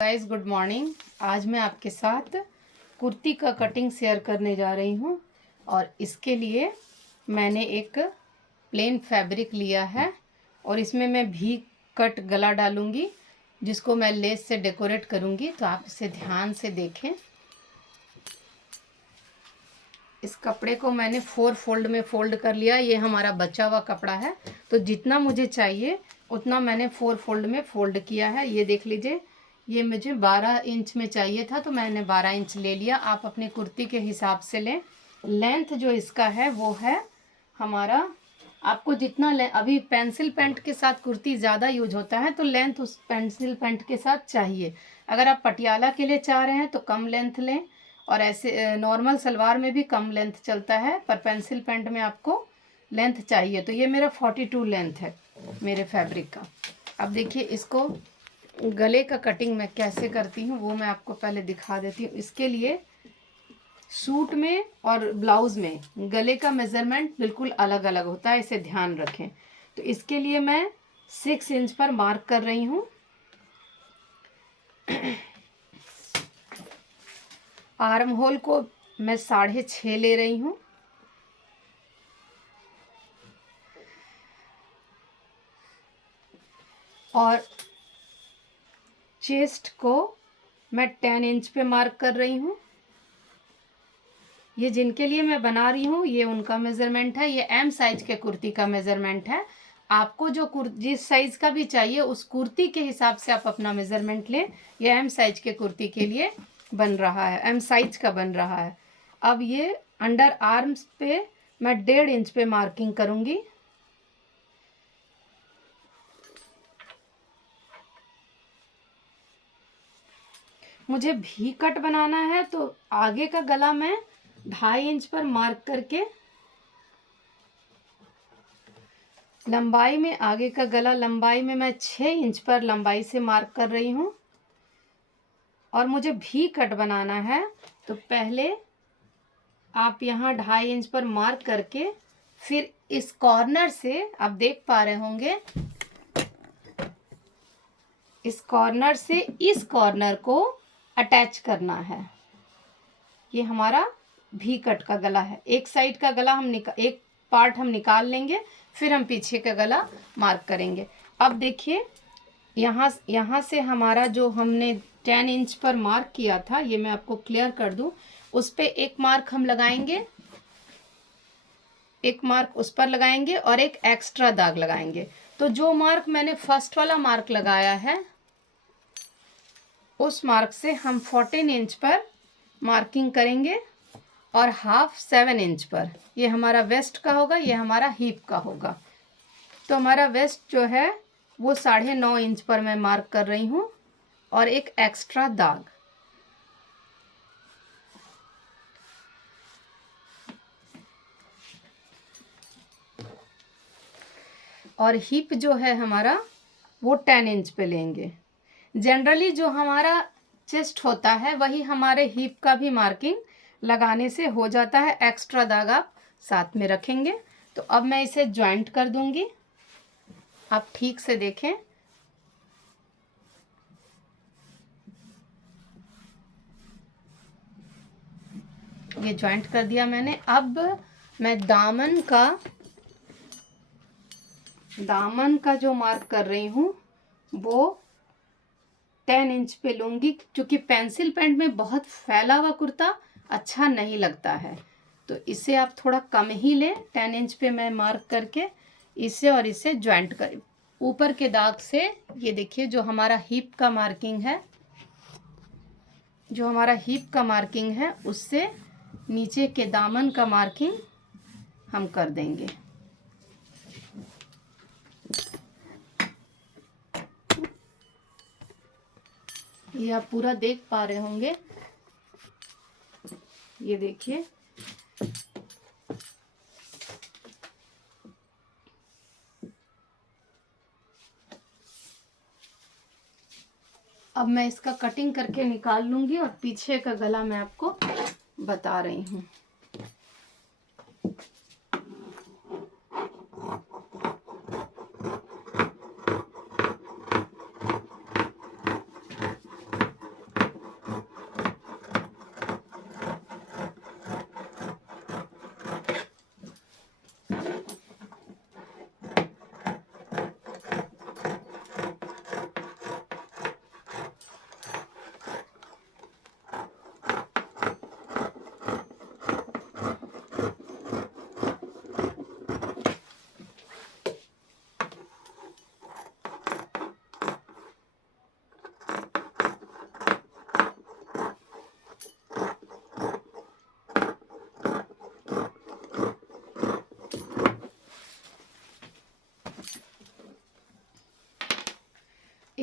Guys good morning. आज मैं आपके साथ कुर्ती का कटिंग शेयर करने जा रही हूँ और इसके लिए मैंने एक प्लेन फैब्रिक लिया है और इसमें मैं भी कट गला डालूँगी जिसको मैं लेस से डेकोरेट करूँगी। तो आप इसे ध्यान से देखें। इस कपड़े को मैंने 4 फोल्ड में फोल्ड कर लिया। ये हमारा बचा हुआ कपड़ा है, तो जितना मुझे चाहिए उतना मैंने 4 फोल्ड में फोल्ड किया है। ये देख लीजिए, ये मुझे 12 इंच में चाहिए था तो मैंने 12 इंच ले लिया। आप अपनी कुर्ती के हिसाब से लें। लेंथ जो इसका है वो है हमारा, आपको जितना अभी पेंसिल पैंट के साथ कुर्ती ज़्यादा यूज होता है तो लेंथ उस पेंसिल पैंट के साथ चाहिए। अगर आप पटियाला के लिए चाह रहे हैं तो कम लेंथ लें और ऐसे नॉर्मल सलवार में भी कम लेंथ चलता है, पर पेंसिल पैंट में आपको लेंथ चाहिए। तो ये मेरा 42 लेंथ है मेरे फैब्रिक का। अब देखिए, इसको गले का कटिंग मैं कैसे करती हूँ वो मैं आपको पहले दिखा देती हूँ। इसके लिए सूट में और ब्लाउज़ में गले का मेज़रमेंट बिल्कुल अलग अलग होता है, इसे ध्यान रखें। तो इसके लिए मैं 6 इंच पर मार्क कर रही हूँ। आर्म होल को मैं 6.5 ले रही हूँ और चेस्ट को मैं 10 इंच पे मार्क कर रही हूँ। ये जिनके लिए मैं बना रही हूँ ये उनका मेज़रमेंट है। ये एम साइज के कुर्ती का मेज़रमेंट है। आपको जो जिस साइज़ का भी चाहिए उस कुर्ती के हिसाब से आप अपना मेज़रमेंट लें। ये एम साइज के कुर्ती के लिए बन रहा है, एम साइज का बन रहा है। अब ये अंडर आर्म्स पे मैं 1.5 इंच पे मार्किंग करूँगी। मुझे भी कट बनाना है तो आगे का गला मैं 2.5 इंच पर मार्क करके, लंबाई में आगे का गला लंबाई में मैं 6 इंच पर लंबाई से मार्क कर रही हूँ। और मुझे भी कट बनाना है तो पहले आप यहाँ 2.5 इंच पर मार्क करके फिर इस कॉर्नर से आप देख पा रहे होंगे, इस कॉर्नर से इस कॉर्नर को अटैच करना है। ये हमारा भी कट का गला है। एक साइड का गला एक पार्ट हम निकाल लेंगे, फिर हम पीछे का गला मार्क करेंगे। अब देखिए, यहाँ से हमारा जो हमने 10 इंच पर मार्क किया था, ये मैं आपको क्लियर कर दूं, उस पे एक मार्क हम लगाएंगे, एक मार्क उस पर लगाएंगे और एक एक्स्ट्रा दाग लगाएंगे। तो जो मार्क मैंने फर्स्ट वाला मार्क लगाया है उस मार्क से हम 14 इंच पर मार्किंग करेंगे और हाफ 7 इंच पर। ये हमारा वेस्ट का होगा, ये हमारा हिप का होगा। तो हमारा वेस्ट जो है वो 9.5 इंच पर मैं मार्क कर रही हूँ और एक एक्स्ट्रा दाग। और हिप जो है हमारा वो 10 इंच पे लेंगे। जनरली जो हमारा चेस्ट होता है वही हमारे हिप का भी मार्किंग लगाने से हो जाता है। एक्स्ट्रा दाग आप साथ में रखेंगे। तो अब मैं इसे ज्वाइंट कर दूंगी, आप ठीक से देखें। ये ज्वाइंट कर दिया मैंने। अब मैं दामन का जो मार्क कर रही हूँ वो 10 इंच पे लूँगी, क्योंकि पेंसिल पैंट में बहुत फैला हुआ कुर्ता अच्छा नहीं लगता है। तो इसे आप थोड़ा कम ही लें। 10 इंच पे मैं मार्क करके इसे और इसे ज्वाइंट कर ऊपर के दाग से, ये देखिए जो हमारा हिप का मार्किंग है, जो हमारा हिप का मार्किंग है उससे नीचे के दामन का मार्किंग हम कर देंगे। ये आप पूरा देख पा रहे होंगे, ये देखिए। अब मैं इसका कटिंग करके निकाल लूंगी और पीछे का गला मैं आपको बता रही हूँ।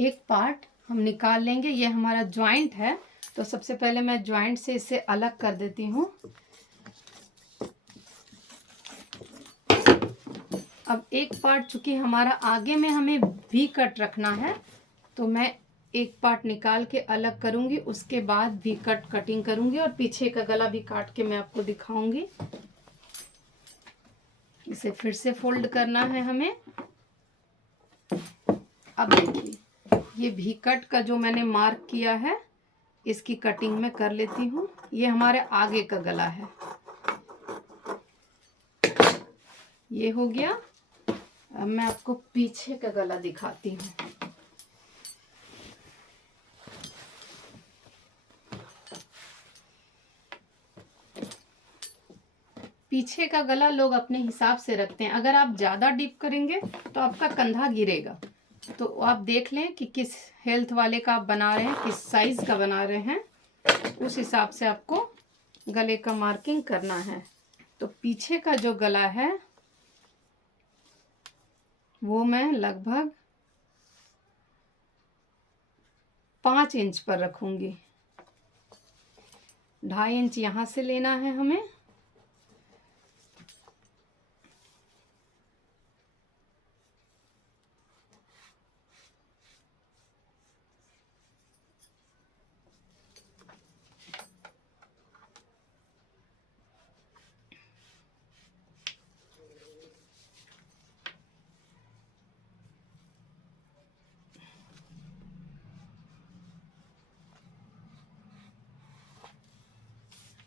एक पार्ट हम निकाल लेंगे। ये हमारा जॉइंट है, तो सबसे पहले मैं जॉइंट से इसे अलग कर देती हूँ। अब एक पार्ट चूंकि हमारा आगे में हमें वी कट रखना है, तो मैं एक पार्ट निकाल के अलग करूंगी, उसके बाद वी कट कटिंग करूंगी और पीछे का गला भी काट के मैं आपको दिखाऊंगी। इसे फिर से फोल्ड करना है हमें। अब देखिए, ये वी कट का जो मैंने मार्क किया है, इसकी कटिंग मैं कर लेती हूँ। ये हमारे आगे का गला है, ये हो गया। अब मैं आपको पीछे का गला दिखाती हूँ। पीछे का गला लोग अपने हिसाब से रखते हैं। अगर आप ज़्यादा डीप करेंगे तो आपका कंधा गिरेगा। तो आप देख लें कि किस हेल्थ वाले का आप बना रहे हैं, किस साइज़ का बना रहे हैं, उस हिसाब से आपको गले का मार्किंग करना है। तो पीछे का जो गला है वो मैं लगभग 5 इंच पर रखूंगी। 2.5 इंच यहाँ से लेना है हमें।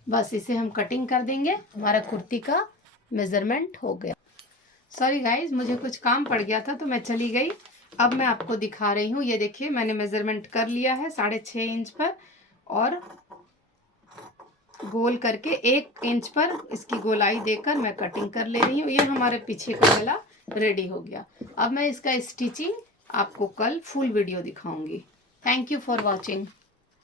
बस इसे हम कटिंग कर देंगे। हमारा कुर्ती का मेजरमेंट हो गया। सॉरी गाइज, मुझे कुछ काम पड़ गया था तो मैं चली गई। अब मैं आपको दिखा रही हूँ। ये देखिए, मैंने मेजरमेंट कर लिया है 6.5 इंच पर, और गोल करके 1 इंच पर इसकी गोलाई देकर मैं कटिंग कर ले रही हूँ। ये हमारे पीछे का गला रेडी हो गया। अब मैं इसका स्टिचिंग आपको कल फुल वीडियो दिखाऊंगी। Thank you for watching.